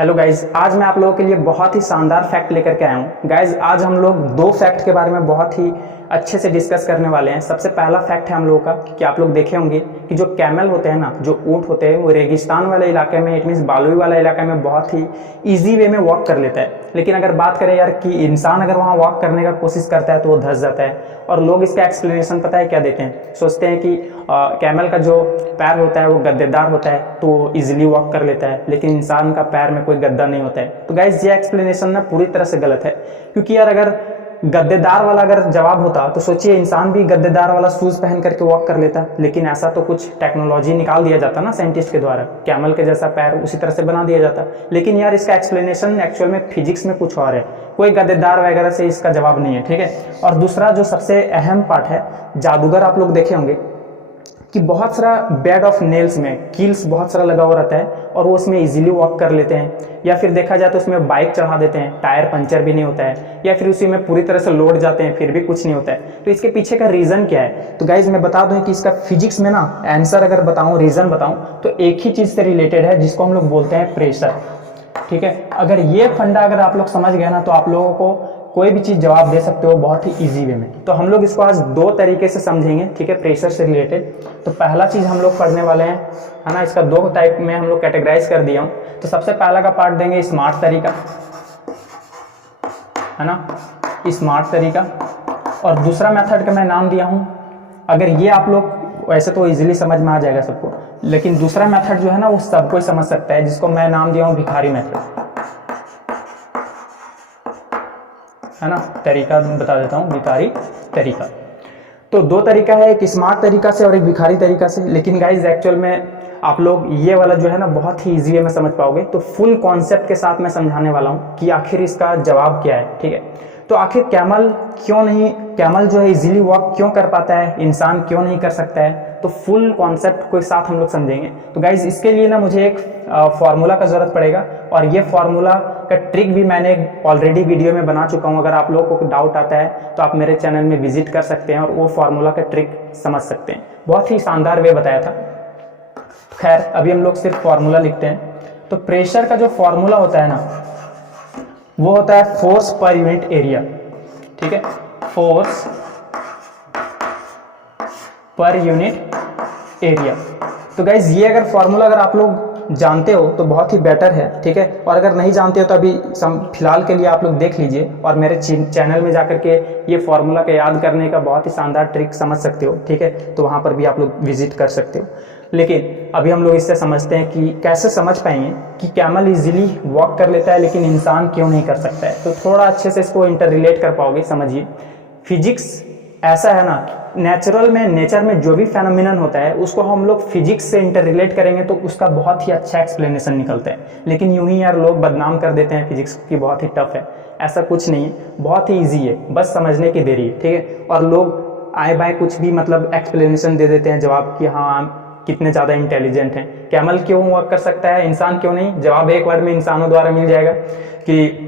Hello guys, आज मैं आप लोगों के लिए बहुत ही शानदार फैक्ट लेकर के आया हूँ। गाइज आज हम लोग दो फैक्ट के बारे में बहुत ही अच्छे से डिस्कस करने वाले हैं। सबसे पहला फैक्ट है हम लोगों का कि आप लोग देखे होंगे कि जो कैमल होते हैं ना, जो ऊँट होते हैं, वो रेगिस्तान वाले इलाके में, इट मीन्स बालुई वाला इलाका में बहुत ही ईजी वे में वॉक कर लेता है। लेकिन अगर बात करें यार कि इंसान अगर वहाँ वॉक करने का कोशिश करता है तो वो धंस जाता है। और लोग इसका एक्सप्लेनेशन पता है क्या देते हैं, सोचते हैं कि कैमल का जो पैर होता है वो गद्देदार होता है तो इजीली वॉक कर लेता है, लेकिन इंसान का पैर में कोई गद्दा नहीं होता है। तो गाइज ये एक्सप्लेनेशन ना पूरी तरह से गलत है, क्योंकि यार अगर गद्देदार वाला अगर जवाब होता तो सोचिए इंसान भी गद्देदार वाला शूज पहन करके वॉक कर लेता। लेकिन ऐसा तो कुछ टेक्नोलॉजी निकाल दिया जाता ना साइंटिस्ट के द्वारा, कैमल के जैसा पैर उसी तरह से बना दिया जाता। लेकिन यार इसका एक्सप्लेनेशन एक्चुअल में फिजिक्स में कुछ और है, कोई गद्देदार वगैरह से इसका जवाब नहीं है, ठीक है। और दूसरा जो सबसे अहम पार्ट है, जादूगर आप लोग देखे होंगे कि बहुत सारा बेड ऑफ नेल्स में कील्स बहुत सारा लगा हुआ रहता है और वो उसमें इजीली वॉक कर लेते हैं। या फिर देखा जाए तो उसमें बाइक चढ़ा देते हैं, टायर पंचर भी नहीं होता है, या फिर उसी में पूरी तरह से लोड जाते हैं फिर भी कुछ नहीं होता है। तो इसके पीछे का रीज़न क्या है? तो गाइज मैं बता दूं कि इसका फिजिक्स में ना आंसर अगर बताऊं, रीज़न बताऊं, तो एक ही चीज़ से रिलेटेड है जिसको हम लोग बोलते हैं प्रेशर, ठीक है। अगर ये फंडा अगर आप लोग समझ गए ना तो आप लोगों को कोई भी चीज़ जवाब दे सकते हो बहुत ही इजी वे में। तो हम लोग इसको आज दो तरीके से समझेंगे, ठीक है, प्रेशर से रिलेटेड। तो पहला चीज़ हम लोग पढ़ने वाले हैं, है ना, इसका दो टाइप में हम लोग कैटेगराइज कर दिया हूँ। तो सबसे पहला का पार्ट देंगे स्मार्ट तरीका, है ना, स्मार्ट तरीका। और दूसरा मेथड का मैं नाम दिया हूँ, अगर ये आप लोग वैसे तो इजीली समझ में आ जाएगा सबको, लेकिन दूसरा मेथड जो है ना वो सबको ही समझ सकता है, जिसको मैं नाम दिया हूँ भिखारी मेथड, है ना। तरीका बता देता हूँ, भिखारी तरीका। तो दो तरीका है, एक स्मार्ट तरीका से और एक भिखारी तरीका से। लेकिन गाइज एक्चुअल में आप लोग ये वाला जो है ना बहुत ही इजी वे में समझ पाओगे। तो फुल कॉन्सेप्ट के साथ मैं समझाने वाला हूँ कि आखिर इसका जवाब क्या है, ठीक है। तो आखिर कैमल जो है इजीली वॉक क्यों कर पाता है, इंसान क्यों नहीं कर सकता है? तो फुल कॉन्सेप्ट को साथ हम लोग समझेंगे। तो गाइज इसके लिए ना मुझे एक फॉर्मूला का जरूरत पड़ेगा, और ये फॉर्मूला का ट्रिक भी मैंने ऑलरेडी वीडियो में बना चुका हूँ। अगर आप लोगों को डाउट आता है तो आप मेरे चैनल में विजिट कर सकते हैं और वो फॉर्मूला का ट्रिक समझ सकते हैं। बहुत ही शानदार वे बताया था। खैर अभी हम लोग सिर्फ फॉर्मूला लिखते हैं। तो प्रेशर का जो फॉर्मूला होता है ना वो होता है फोर्स पर यूनिट एरिया, ठीक है, फोर्स पर यूनिट एरिया। तो गाइज ये अगर फॉर्मूला अगर आप लोग जानते हो तो बहुत ही बेटर है, ठीक है। और अगर नहीं जानते हो तो अभी फिलहाल के लिए आप लोग देख लीजिए और मेरे चैनल में जाकर के ये फॉर्मूला का याद करने का बहुत ही शानदार ट्रिक समझ सकते हो, ठीक है। तो वहाँ पर भी आप लोग विजिट कर सकते हो। लेकिन अभी हम लोग इससे समझते हैं कि कैसे समझ पाएंगे कि कैमल इजीली वॉक कर लेता है लेकिन इंसान क्यों नहीं कर सकता है। तो थोड़ा अच्छे से इसको इंटर रिलेट कर पाओगे। समझिए, फिजिक्स ऐसा है ना, नेचर में जो भी फेनोमिनन होता है उसको हम लोग फिजिक्स से इंटर रिलेट करेंगे तो उसका बहुत ही अच्छा एक्सप्लेनेशन निकलता है। लेकिन यूं ही यार लोग बदनाम कर देते हैं फिजिक्स की, बहुत ही टफ है। ऐसा कुछ नहीं है, बहुत ही ईजी है, बस समझने की देरी है, ठीक है। और लोग आए बाय कुछ भी मतलब एक्सप्लेनेशन दे देते हैं जवाब कि हाँ कितने ज़्यादा इंटेलिजेंट हैं, कैमल क्यों वॉक कर सकता है इंसान क्यों नहीं? जवाब एक वर्ड में इंसानों द्वारा मिल जाएगा कि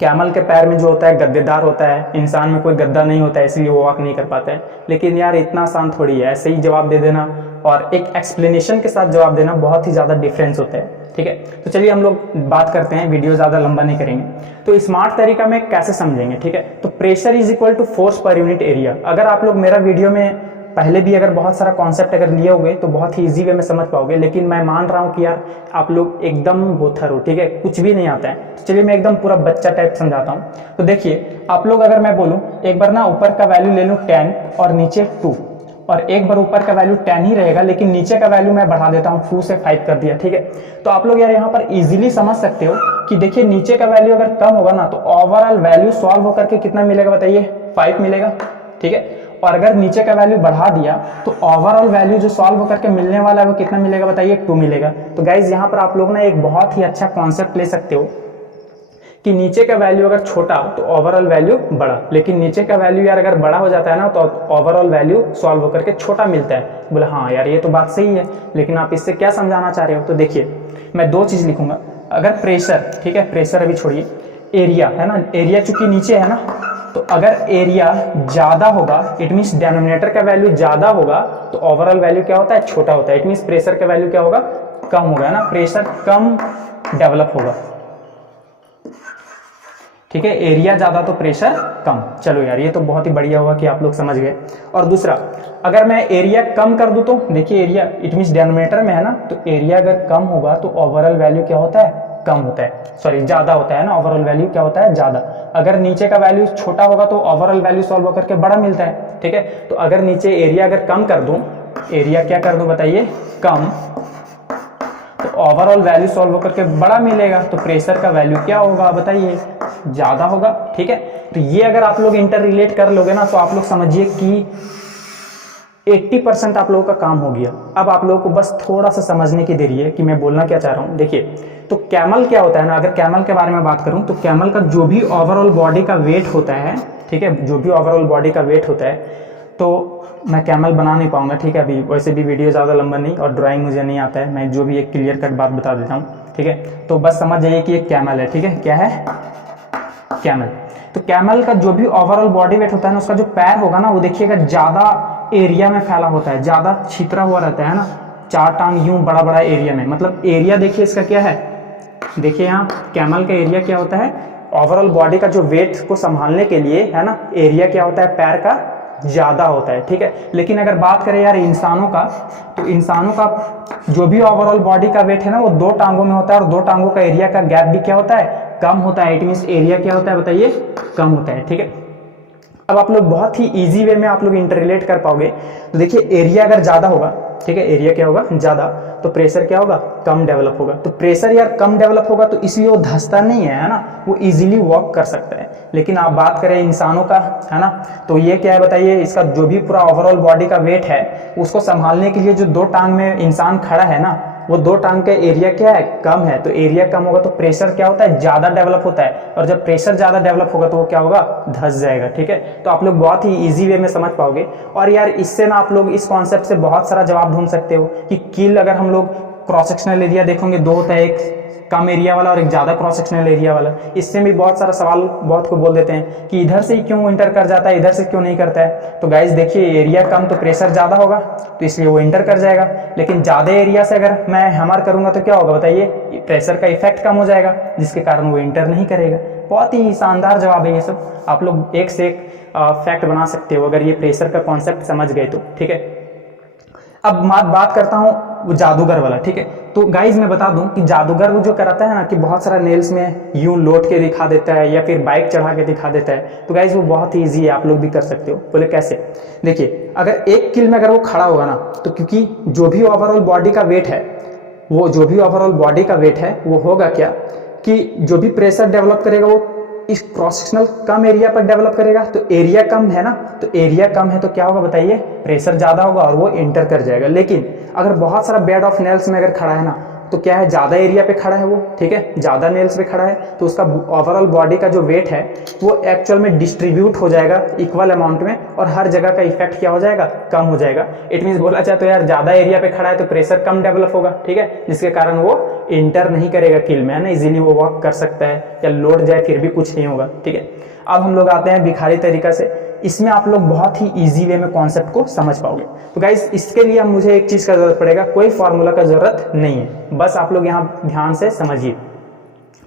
कैमल के पैर में जो होता है गद्देदार होता है, इंसान में कोई गद्दा नहीं होता है, इसलिए वो वॉक नहीं कर पाता है। लेकिन यार इतना आसान थोड़ी है, ऐसे ही जवाब दे देना और एक एक्सप्लेनेशन के साथ जवाब देना बहुत ही ज़्यादा डिफरेंस होता है, ठीक है। तो चलिए हम लोग बात करते हैं, वीडियो ज़्यादा लंबा नहीं करेंगे। तो स्मार्ट तरीका में कैसे समझेंगे, ठीक है। तो pressure is equal to force per unit area. अगर आप लोग मेरा वीडियो में पहले भी अगर बहुत सारा कॉन्सेप्ट अगर लिए होंगे तो बहुत ही इजी वे में समझ पाओगे। लेकिन मैं मान रहा हूँ कि यार आप लोग एकदम बोथर हो, ठीक है, कुछ भी नहीं आता है। तो चलिए मैं एकदम पूरा बच्चा टाइप समझाता हूँ। तो देखिए आप लोग, अगर मैं बोलूँ एक बार ना ऊपर का वैल्यू ले लूँ 10 और नीचे 2, और एक बार ऊपर का वैल्यू 10 ही रहेगा लेकिन नीचे का वैल्यू मैं बढ़ा देता हूँ, 2 से 5 कर दिया, ठीक है। तो आप लोग यार यहाँ पर इजीली समझ सकते हो कि देखिए नीचे का वैल्यू अगर कम होगा ना तो ओवरऑल वैल्यू सॉल्व होकर के कितना मिलेगा बताइए? 5 मिलेगा, ठीक है। और अगर नीचे का वैल्यू बढ़ा दिया तो ओवरऑल वैल्यू जो सॉल्व होकर के मिलने वाला है वो कितना मिलेगा बताइए? 2 मिलेगा। तो गाइज यहाँ पर आप लोग ना एक बहुत ही अच्छा कॉन्सेप्ट ले सकते हो कि नीचे का वैल्यू अगर छोटा तो ओवरऑल वैल्यू बड़ा, लेकिन नीचे का वैल्यू यार अगर बड़ा हो जाता है ना तो ओवरऑल वैल्यू सॉल्व होकर के छोटा मिलता है। बोले हाँ यार ये तो बात सही है, लेकिन आप इससे क्या समझाना चाह रहे हो? तो देखिए मैं दो चीज़ लिखूंगा। अगर प्रेशर, ठीक है, प्रेशर अभी छोड़िए, एरिया है ना, एरिया चूंकि नीचे है ना, तो अगर एरिया ज़्यादा होगा इट मीन्स डेनोमिनेटर का वैल्यू ज़्यादा होगा तो ओवरऑल वैल्यू क्या होता है? छोटा होता है। इट मीन्स प्रेशर का वैल्यू क्या होगा? कम होगा ना। प्रेशर कम डेवलप होगा। ठीक है, एरिया ज़्यादा तो प्रेशर कम। चलो यार, ये तो बहुत ही बढ़िया हुआ कि आप लोग समझ गए। और दूसरा, अगर मैं एरिया कम कर दूं तो देखिए, एरिया इट मीन्स डिनोमिनेटर में है ना, तो एरिया अगर कम होगा तो ओवरऑल वैल्यू क्या होता है, कम होता है, सॉरी ज़्यादा होता है ना, ओवरऑल वैल्यू क्या होता है, ज़्यादा। अगर नीचे का वैल्यू छोटा होगा तो ओवरऑल वैल्यू सॉल्व करके बड़ा मिलता है। ठीक है, तो अगर नीचे एरिया अगर कम कर दूं, एरिया क्या कर दूं बताइए, कम, तो ओवरऑल वैल्यू सॉल्व करके बड़ा मिलेगा, तो प्रेशर का वैल्यू क्या होगा बताइए, ज़्यादा होगा। ठीक है, तो ये अगर आप लोग इंटर रिलेट कर लोगे ना, तो आप लोग समझिए कि 80% आप लोगों का काम हो गया। अब आप लोगों को बस थोड़ा सा समझने की देरी है कि मैं बोलना क्या चाह रहा हूँ। देखिए, तो कैमल क्या होता है ना, अगर कैमल के बारे में बात करूँ तो कैमल का जो भी ओवरऑल बॉडी का वेट होता है, ठीक है, जो भी ओवरऑल बॉडी का वेट होता है, तो मैं कैमल बना नहीं पाऊंगा। ठीक है, अभी वैसे भी वीडियो ज़्यादा लंबा नहीं, और ड्राइंग मुझे नहीं आता है, मैं जो भी एक क्लियर कट बात बता देता हूँ। ठीक है, तो बस समझ जाइए कि एक कैमल है। ठीक है, क्या है, कैमल। तो कैमल का जो भी ओवरऑल बॉडी वेट होता है ना, उसका जो पैर होगा ना, वो देखिएगा ज़्यादा एरिया में फैला होता है, ज़्यादा छितरा हुआ रहता है ना, 4 टांग यूं बड़ा बड़ा एरिया में। मतलब एरिया देखिए इसका क्या है, देखिए यहाँ कैमल का एरिया क्या होता है, ओवरऑल बॉडी का जो वेट को संभालने के लिए है ना, एरिया क्या होता है, पैर का ज़्यादा होता है। ठीक है, लेकिन अगर बात करें यार इंसानों का, तो इंसानों का जो भी ओवरऑल बॉडी का वेट है ना, वो 2 टांगों में होता है, और 2 टांगों का एरिया का गैप भी क्या होता है, कम होता है। इट मीन्स एरिया क्या होता है बताइए, कम होता है। ठीक है, अब आप लोग बहुत ही इजी वे में आप लोग इंटररिलेट कर पाओगे। तो देखिए, एरिया अगर ज़्यादा होगा, ठीक है, एरिया क्या होगा, ज़्यादा, तो प्रेशर क्या होगा, कम डेवलप होगा। तो प्रेशर यार कम डेवलप होगा, तो इसलिए वो धंसता नहीं है ना, वो इजीली वॉक कर सकता है। लेकिन आप बात करें इंसानों का, है ना, तो ये क्या है बताइए, इसका जो भी पूरा ओवरऑल बॉडी का वेट है, उसको संभालने के लिए जो 2 टांग में इंसान खड़ा है ना, वो 2 टांग का एरिया क्या है, कम है। तो एरिया कम होगा तो प्रेशर क्या होता है, ज़्यादा डेवलप होता है, और जब प्रेशर ज़्यादा डेवलप होगा तो वो क्या होगा, धंस जाएगा। ठीक है, तो आप लोग बहुत ही इजी वे में समझ पाओगे। और यार इससे ना आप लोग इस कॉन्सेप्ट से बहुत सारा जवाब ढूंढ सकते हो कि कील अगर हम लोग क्रॉस सेक्शनल एरिया देखोगे, 2 होता है, एक कम एरिया वाला और एक ज़्यादा क्रॉस सेक्शनल एरिया वाला। इससे भी बहुत सारा सवाल बहुत को बोल देते हैं कि इधर से ही क्यों इंटर कर जाता है, इधर से क्यों नहीं करता है। तो गाइज देखिए, एरिया कम तो प्रेशर ज़्यादा होगा, तो इसलिए वो इंटर कर जाएगा। लेकिन ज़्यादा एरिया से अगर मैं हैमर करूँगा तो क्या होगा बताइए, प्रेशर का इफेक्ट कम हो जाएगा, जिसके कारण वो इंटर नहीं करेगा। बहुत ही शानदार जवाब है ये सब, आप लोग एक से एक फैक्ट बना सकते हो अगर ये प्रेशर का कॉन्सेप्ट समझ गए तो। ठीक है, अब बात करता हूँ वो जादूगर वाला। ठीक है, तो गाइज मैं बता दूं कि जादूगर वो जो कराता है ना, कि बहुत सारा नेल्स में यूं लोट के दिखा देता है या फिर बाइक चढ़ा के दिखा देता है, तो गाइज वो बहुत ही ईजी है, आप लोग भी कर सकते हो। बोले कैसे, देखिए, अगर एक किल में अगर वो खड़ा होगा ना, तो क्योंकि जो भी ओवरऑल बॉडी का वेट है, वो जो भी ओवरऑल बॉडी का वेट है वो होगा क्या, कि जो भी प्रेशर डेवलप करेगा वो इस क्रॉस सेक्शनल कम एरिया पर डेवलप करेगा। तो एरिया कम है ना, तो एरिया कम है तो क्या होगा बताइए, प्रेशर ज़्यादा होगा और वो इंटर कर जाएगा। लेकिन अगर बहुत सारा बेड ऑफ नेल्स में अगर खड़ा है ना, तो क्या है, ज़्यादा एरिया पे खड़ा है वो, ठीक है, ज़्यादा नेल्स पे खड़ा है, तो उसका ओवरऑल बॉडी का जो वेट है वो एक्चुअल में डिस्ट्रीब्यूट हो जाएगा इक्वल अमाउंट में, और हर जगह का इफेक्ट क्या हो जाएगा, कम हो जाएगा। इट मीन्स बोला चाहे तो यार ज़्यादा एरिया पे खड़ा है तो प्रेशर कम डेवलप होगा, ठीक है, जिसके कारण वो इंटर नहीं करेगा किल में, है ना, इजीली वो वॉक कर सकता है, या लोड जाए फिर भी कुछ नहीं होगा। ठीक है, अब हम लोग आते हैं भिखारी तरीका से। इसमें आप लोग बहुत ही इजी वे में कॉन्सेप्ट को समझ पाओगे। तो गाइज इसके लिए मुझे एक चीज़ का जरूरत पड़ेगा, कोई फॉर्मूला का जरूरत नहीं है, बस आप लोग यहाँ ध्यान से समझिए।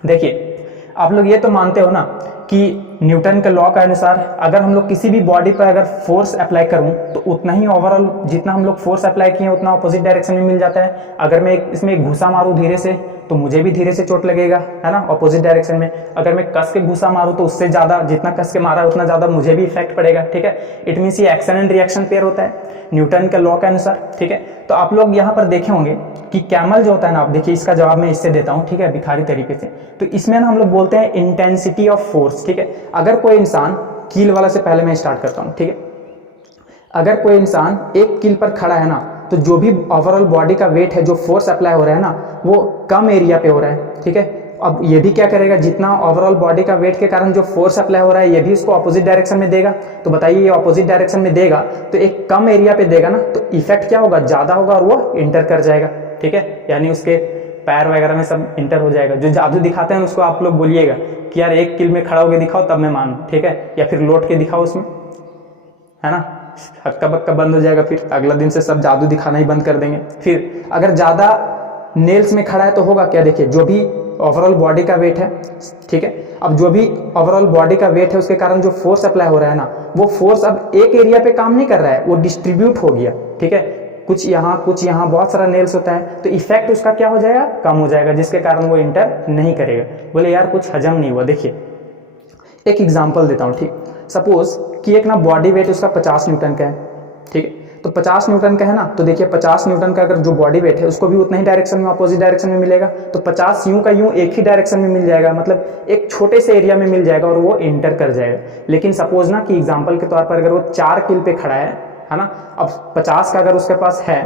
देखिए, आप लोग ये तो मानते हो ना कि न्यूटन के लॉ के अनुसार अगर हम लोग किसी भी बॉडी पर अगर फोर्स अप्लाई करूं तो उतना ही ओवरऑल जितना हम लोग फोर्स अप्लाई किए उतना अपोजिट डायरेक्शन में मिल जाता है। अगर मैं इसमें एक घुसा मारूं धीरे से तो मुझे भी धीरे से चोट लगेगा, है ना, अपोजिट डायरेक्शन में। अगर मैं कस के घुसा मारूं तो उससे ज़्यादा, जितना कस के मारा उतना ज़्यादा मुझे भी इफेक्ट पड़ेगा। ठीक है, इट मीन्स ये एक्शन एंड रिएक्शन पेयर होता है न्यूटन के लॉ के अनुसार। ठीक है, तो आप लोग यहाँ पर देखे होंगे कि कैमल जो होता है ना, आप देखिए इसका जवाब मैं इससे देता हूँ, ठीक है, भिखारी तरीके से। तो इसमें ना हम लोग बोलते हैं इंटेंसिटी ऑफ फोर्स। ठीक है, अगर कोई इंसान कील वाला से पहले मैं स्टार्ट करता हूँ। ठीक है, अगर कोई इंसान एक कील पर खड़ा है ना, तो जो भी ओवरऑल बॉडी का वेट है, जो फोर्स अप्लाई हो रहा है ना, वो कम एरिया पे हो रहा है। ठीक है, अब ये भी क्या करेगा, जितना ओवरऑल बॉडी का वेट के कारण जो फोर्स अप्लाई हो रहा है, ये भी इसको अपोजिट डायरेक्शन में देगा। तो बताइए, ये अपोजिट डायरेक्शन में देगा तो एक कम एरिया पे देगा ना, तो इफेक्ट क्या होगा, ज़्यादा होगा और वो इंटर कर जाएगा। ठीक है, यानी उसके पैर वगैरह में सब इंटर हो जाएगा। जो जादू दिखाते हैं उसको आप लोग बोलिएगा कि यार एक किल में खड़ा होकर दिखाओ तब मैं मानूं, ठीक है, या फिर लौट के दिखाओ उसमें, है ना, हक्का बक्का बंद हो जाएगा। फिर अगला दिन से सब जादू दिखाना ही बंद कर देंगे। फिर अगर ज़्यादा नेल्स में खड़ा है तो होगा क्या, देखिए, जो भी ओवरऑल बॉडी का वेट है, ठीक है। अब जो भी ओवरऑल बॉडी का वेट है उसके कारण जो फोर्स अप्लाई हो रहा है ना, वो फोर्स अब एक एरिया पे काम नहीं कर रहा है, वो डिस्ट्रीब्यूट हो गया, ठीक है। कुछ यहाँ बहुत सारा नेल्स होता है, तो इफेक्ट उसका क्या हो जाएगा, कम हो जाएगा, जिसके कारण वो इंटर नहीं करेगा। बोले यार कुछ हजम नहीं हुआ। देखिए एक एग्जांपल देता हूँ, ठीक। सपोज कि एक ना बॉडी वेट उसका 50 न्यूटन का है, ठीक है। तो 50 न्यूटन का है ना, तो देखिए 50 न्यूटन का अगर जो बॉडी वेट है उसको भी उतना ही डायरेक्शन में, अपोजिट डायरेक्शन में मिलेगा, तो 50 यूं का यूं एक ही डायरेक्शन में मिल जाएगा, मतलब एक छोटे से एरिया में मिल जाएगा और वो इंटर कर जाएगा। लेकिन सपोज ना कि एग्जाम्पल के तौर पर अगर वो 4 किल पे खड़ा है ना, अब 50 का अगर उसके पास है,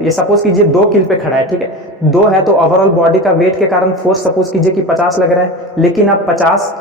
ये सपोज कीजिए 2 किल पे खड़ा है, ठीक है। 2 है तो ओवरऑल बॉडी का वेट के कारण फोर्स सपोज कीजिए कि 50 लग रहा है, लेकिन अब 50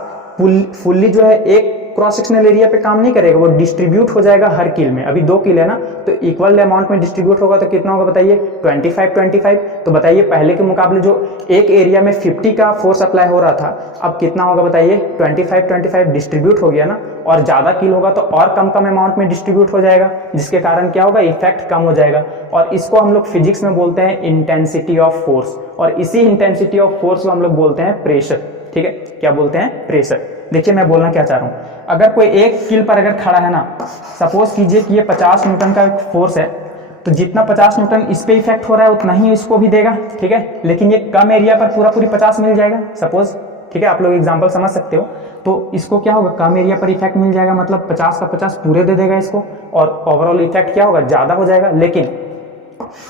फुल्ली जो है एक क्रॉस सेक्शनल एरिया पे काम नहीं करेगा, वो डिस्ट्रीब्यूट हो जाएगा हर किल में। अभी 2 किल है ना, तो इक्वल अमाउंट में डिस्ट्रीब्यूट होगा, तो कितना होगा बताइए, 25। तो बताइए पहले के मुकाबले जो एक एरिया में 50 का फोर्स अप्लाई हो रहा था, अब कितना होगा बताइए, 25 डिस्ट्रीब्यूट हो गया ना। और ज़्यादा किल होगा तो और कम अमाउंट में डिस्ट्रीब्यूट हो जाएगा, जिसके कारण क्या होगा, इफेक्ट कम हो जाएगा। और इसको हम लोग फिजिक्स में बोलते हैं इंटेंसिटी ऑफ फोर्स, और इसी इंटेंसिटी ऑफ फोर्स को हम लोग बोलते हैं प्रेशर, ठीक है। क्या बोलते हैं, प्रेशर। देखिए मैं बोलना क्या चाह रहा हूँ, अगर कोई एक किल पर अगर खड़ा है ना, सपोज कीजिए कि ये 50 न्यूटन का फोर्स है, तो जितना 50 न्यूटन इस पे इफेक्ट हो रहा है उतना ही इसको भी देगा, ठीक है। लेकिन ये कम एरिया पर पूरी 50 मिल जाएगा सपोज, ठीक है। आप लोग एग्जांपल समझ सकते हो। तो इसको क्या होगा, कम एरिया पर इफेक्ट मिल जाएगा, मतलब 50 का 50 पूरे दे देगा इसको, और ओवरऑल इफेक्ट क्या होगा, ज़्यादा हो जाएगा। लेकिन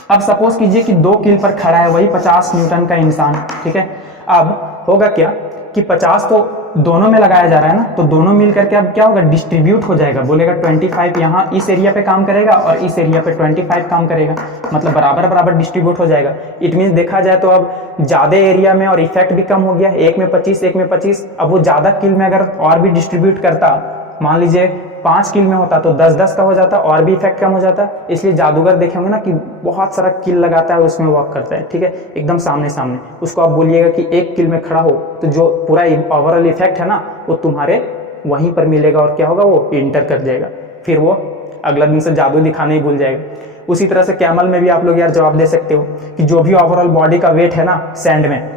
अब सपोज कीजिए कि 2 किल पर खड़ा है वही 50 न्यूटन का इंसान, ठीक है। अब होगा क्या कि 50 तो दोनों में लगाया जा रहा है ना, तो दोनों मिल करके अब क्या होगा, डिस्ट्रीब्यूट हो जाएगा। बोलेगा 25 यहाँ इस एरिया पे काम करेगा और इस एरिया पे 25 काम करेगा, मतलब बराबर डिस्ट्रीब्यूट हो जाएगा। इट मीन्स देखा जाए तो अब ज़्यादा एरिया में और इफेक्ट भी कम हो गया, एक में 25। अब वो ज़्यादा किल में अगर और भी डिस्ट्रीब्यूट करता, मान लीजिए 5 किल में होता, तो 10 का हो जाता और भी इफेक्ट कम हो जाता। इसलिए जादूगर देखेंगे ना कि बहुत सारा किल लगाता है, उसमें वॉक करता है, ठीक है, एकदम सामने। उसको आप बोलिएगा कि 1 किल में खड़ा हो, तो जो पूरा ओवरऑल इफेक्ट है ना, वो तुम्हारे वहीं पर मिलेगा, और क्या होगा, वो इंटर कर जाएगा। फिर वो अगला दिन से जादू दिखाना ही भूल जाएगा। उसी तरह से कैमल में भी आप लोग यार जवाब दे सकते हो कि जो भी ओवरऑल बॉडी का वेट है ना, सैंड में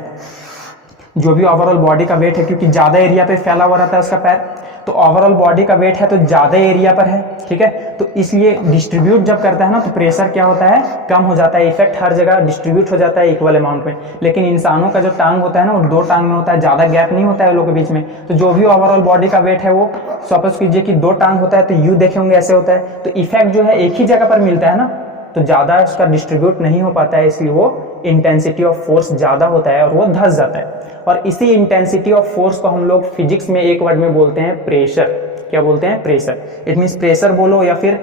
जो भी ओवरऑल बॉडी का वेट है, क्योंकि ज़्यादा एरिया पे फैला हुआ रहता है उसका पैर, तो ओवरऑल बॉडी का वेट है तो ज़्यादा एरिया पर है, ठीक है। तो इसलिए डिस्ट्रीब्यूट जब करता है ना, तो प्रेशर क्या होता है, कम हो जाता है, इफेक्ट हर जगह डिस्ट्रीब्यूट हो जाता है इक्वल अमाउंट में। लेकिन इंसानों का जो टांग होता है ना, वो 2 टांग में होता है, ज़्यादा गैप नहीं होता है लोगों के बीच में। तो जो भी ओवरऑल बॉडी का वेट है, वो सपोज कीजिए कि 2 टांग होता है, तो यू देखे होंगे ऐसे होता है, तो इफेक्ट जो है एक ही जगह पर मिलता है ना, तो ज़्यादा उसका डिस्ट्रीब्यूट नहीं हो पाता है, इसलिए वो इंटेंसिटी ऑफ फोर्स ज़्यादा होता है और वो धंस जाता है। और इसी इंटेंसिटी ऑफ फोर्स को हम लोग फिजिक्स में एक वर्ड में बोलते हैं प्रेशर। क्या बोलते हैं, प्रेशर। इट मीन्स प्रेशर बोलो या फिर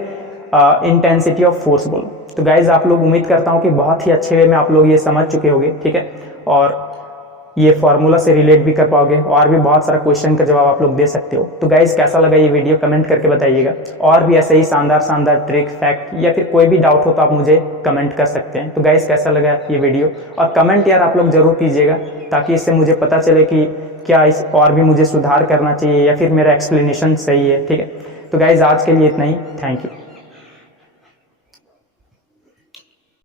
इंटेंसिटी ऑफ फोर्स बोलो। तो गाइज आप लोग, उम्मीद करता हूँ कि बहुत ही अच्छे वे में आप लोग ये समझ चुके होंगे, ठीक है, और ये फार्मूला से रिलेट भी कर पाओगे, और भी बहुत सारा क्वेश्चन का जवाब आप लोग दे सकते हो। तो गाइज कैसा लगा ये वीडियो, कमेंट करके बताइएगा। और भी ऐसे ही शानदार ट्रिक, फैक्ट या फिर कोई भी डाउट हो तो आप मुझे कमेंट कर सकते हैं। तो गाइज कैसा लगा ये वीडियो, और कमेंट यार आप लोग जरूर कीजिएगा, ताकि इससे मुझे पता चले कि क्या इस और भी मुझे सुधार करना चाहिए या फिर मेरा एक्सप्लेनेशन सही है, ठीक है। तो गाइज आज के लिए इतना ही, थैंक यू।